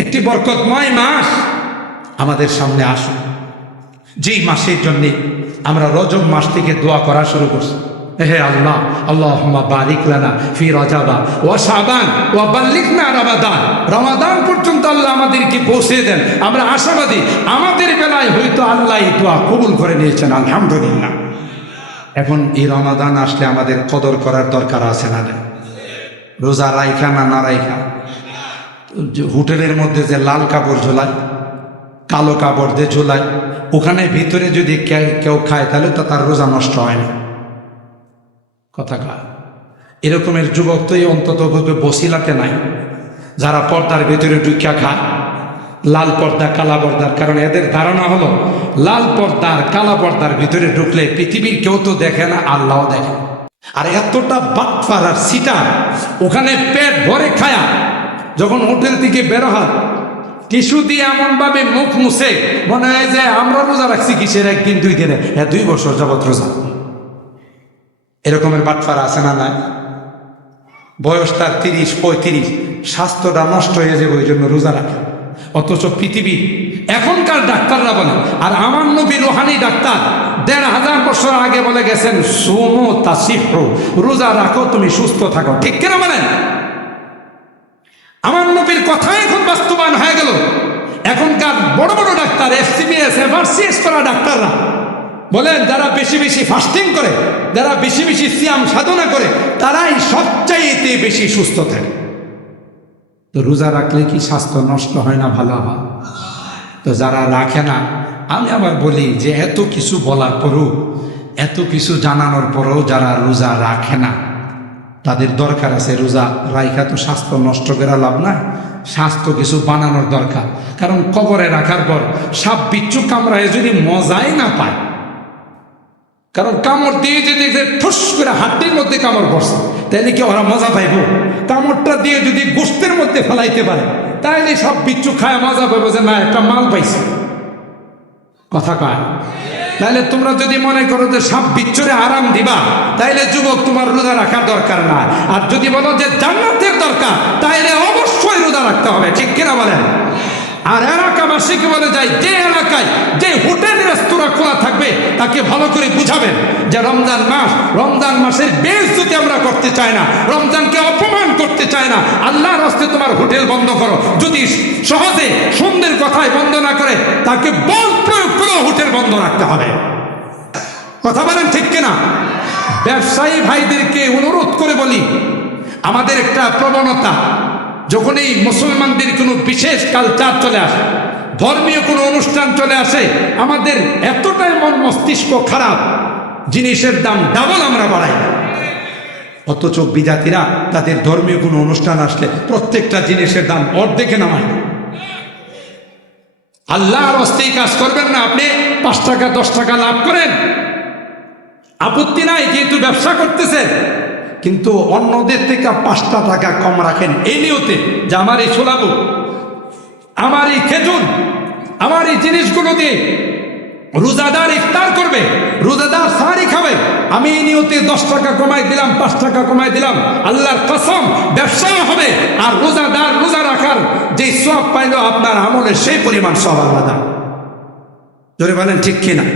একটি বরকতময় মাস আমাদের সামনে আসুন। যেই মাসের জন্য আমরা রজব মাস থেকে দোয়া করা শুরু করছি। হে আল্লাহ আল্লাহ বারিক লানা ফি রজাবা ও সাবান ও বাল্লিকনা রমাদান। রমাদান পর্যন্ত আল্লাহ আমাদেরকে পৌঁছে দেন। আমরা আশাবাদী, আমাদের বেলায় হয়তো আল্লাহ দোয়া কবুল করে নিয়েছেন, আলহামদুলিল্লাহ। এখন এই রমাদান আসলে আমাদের কদর করার দরকার আছে না? রোজা রাইখা না না রাইখা? হোটেলের মধ্যে যে লাল কাপড় ঝোলায়, কালো কাপড় দিয়ে ঝোলায়, ওখানে ভিতরে যদি কেউ খায়, তাহলে তো তার রোজা নষ্ট হয় না। কথা কা। এরকমের যুবক তো এই অন্তত বসিলাতে নাই। যারা পর্দার ভিতরে ঢুকিয়া খায়, লাল পর্দা, কালা পর্দার, কারণ এদের ধারণা হলো, লাল পর্দার কালা পর্দার ভিতরে ঢুকলে পৃথিবীর কেউ তো দেখে না আল্লাহ দেখে আর এতটা বাটফার আর সিটার, ওখানে পেট ভরে খায়া যখন হোটেল থেকে বেরো হয়, টিস্যু দিয়ে এমনভাবে মুখ মুছে, মনে হয় যে আমরা রোজা রাখছি কিসের একদিন, দুই দিনে। হ্যাঁ দুই বছর যাবৎ রোজা। এরকমের বাটফার আছে না নাই? বয়স তার তিরিশ, পঁয়ত্রিশ। স্বাস্থ্যটা নষ্ট হয়ে যাবে ওই জন্য রোজা রাখে। অথচ পৃথিবী, এখনকার ডাক্তাররা বলে, আর আমার নবী রোহানি ডাক্তার দেড় হাজার বছর আগে বলে গেছেন, সোমো তাসিফ্র রোজা রাখো, তুমি সুস্থ থাকো। ঠিক কেন বলেন? আমার নবীর কথা এখন বাস্তবায়ন হয়ে গেল। এখনকার বড় বড় ডাক্তার এফসিবিএস এফআরসিএস করা ডাক্তাররা বলেন, যারা বেশি বেশি ফাস্টিং করে, যারা বেশি বেশি সিয়াম সাধনা করে, তারাই সবচাইতে বেশি সুস্থ থাকে। তো রোজা রাখলে কি স্বাস্থ্য নষ্ট হয় না ভালো হয়? তো যারা রাখে না, আমি আবার বলি যে এত কিছু বলার পরও, এত কিছু জানানোর পরেও যারা রোজা রাখে না তাদের দরকার আছে রোজা রাইখা তো স্বাস্থ্য নষ্ট করা লাভ না স্বাস্থ্য কিছু বানানোর দরকার। কারণ কবরে রাখার পর সাপ বিচ্ছু কামড়ায় যদি মজাই না পায়, কারণ কামড় দিয়ে যদি ঠুস করে হাড্ডির মধ্যে কামড় পড়ছে তাহলে কি ওরা মজা পাইব? কামড়টা দিয়ে যদি গোস্তের মধ্যে ফেলাইতে পারে তাহলে সব বিচ্ছু খায়, মজা পাইব যে না, একটা মাল পাইছে। কথা কয়? তাহলে তোমরা যদি মনে করো যে সাপ বিচ্ছুরে আরাম দিবা, তাইলে যুবক তোমার রোজা রাখার দরকার না। আর যদি বলো যে জান্নাতের দরকার, তাইলে অবশ্যই রোজা রাখতে হবে, ঠিক কিনা বলেন? আর এলাকাবাসীকে বলে যায়, যে এলাকায়, যে হোটেল, রেস্তোরাঁ খোলা থাকবে, তাকে ভালো করে বুঝাবেন যে রমজান মাস, রমজান মাসের বেশ যদি আমরা করতে চাই না, রমজানকে অপমান করতে চাই না, আল্লাহর হস্তে তোমার হোটেল বন্ধ করো। যদি সহজে সুন্দর কথায় বন্ধ না করে, তাকে বল প্রয়োগ করে হোটেল বন্ধ রাখতে হবে। কথা বলেন ঠিক কিনা? ব্যবসায়ী ভাইদেরকে অনুরোধ করে বলি, আমাদের একটা প্রবণতা যখন এই মুসলমানদের কোনো বিশেষ কালচার চলে আসে, ধর্মীয় কোনো অনুষ্ঠান চলে আসে, আমাদের এতটাই মন মস্তিষ্ক খারাপ, জিনিসের দাম ডাবল আমরা বাড়াই। অথচ বিজাতিরা তাদের ধর্মীয় কোনো অনুষ্ঠান আসলে প্রত্যেকটা জিনিসের দাম অর্ধেকে নামায়। আল্লাহর অস্তেই কাজ করবেন না। আপনি পাঁচ টাকা, দশ টাকা লাভ করেন। আপত্তি নাই, যেহেতু ব্যবসা করতেছেন। কিন্তু অন্যদের থেকে পাঁচটা টাকা কম রাখেন। এই নিয়তে যে আমার এই ছোলাবো, আমার এই খেজুন আমার এই জিনিসগুলো দিয়ে রোজাদার ইফতার করবে। খাবে আমি এই নিয়তে দশ টাকা কমাই দিলাম, পাঁচ টাকা কমাই দিলাম। আল্লাহর কসম, ব্যবসা হবে আর রোজাদার রোজা রাখার যে সব পাইল আপনার আমলে সেই পরিমাণ সব আলাদা। ধরে বলেন ঠিক কিনা?